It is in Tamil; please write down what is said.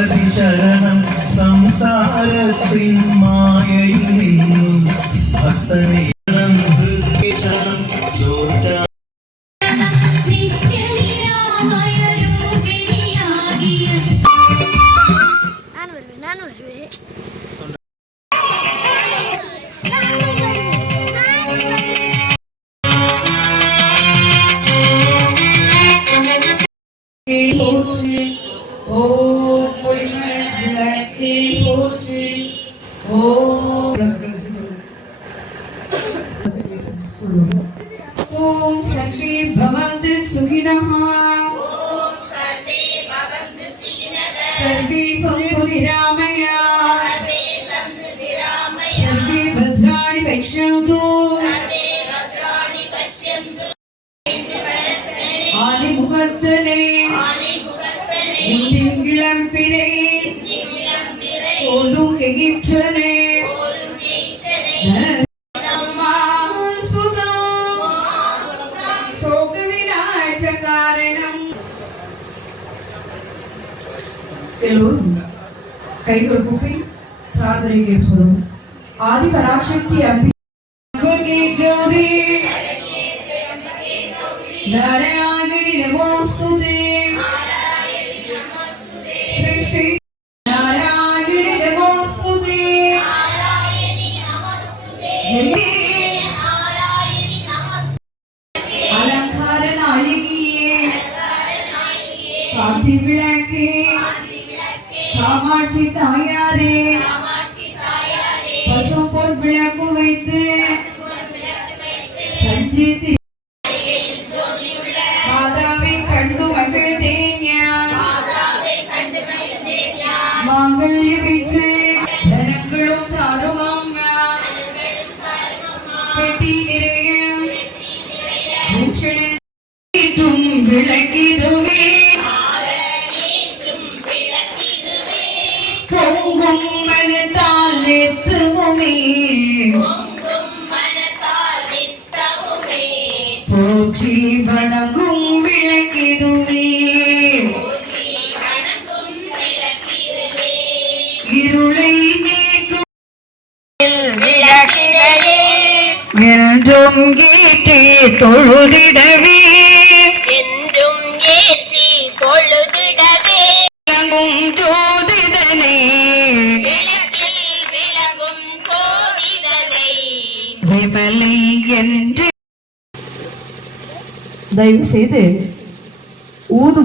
பதி சரணம் சம்சாரத்தின் மாயையில் நின்னும் பக்தனே சரணம் போற்றி ஓம் பொய்மனே போற்றி ஓம் சர்வே பவந்து சுகினः சர்வே சந்து நிராமயா சர்வே பத்ராணி பஷ்யந்து ஆதி முகத்தனே இளம்பிரை போலும் எகிற்றனே கைகள் கூப்பி பிரார்த்தனை கேட்கிறோம். ஆதி பராசக்தி அம்பி கௌரி நாராயணி நமோஸ்துதே நாராயணி நமோஸ்துதே அலங்கார நாயகியே காந்தி விளக்கே காமாட்சி தாயாரே பசும்பொன் விளக்கு வைத்து சஞ்சித்து மாதாவை கண்டு மகிழ்ந்தேன் மாங்கல்ய வீச்சு தனங்களும் தாருமாம் பெட்டி நிறைய பூஷணம் விளக்கிதுவே பொங்கும் மனத்தால் நித்தமுமே போற்றி வணங்கும் விளக்கிடுவே இருளை நீக்கும் என்றும் ஏற்றி தொழுதிடவே ஜோதிடனே விமலை என்று தயவு செய்து ஊதுவது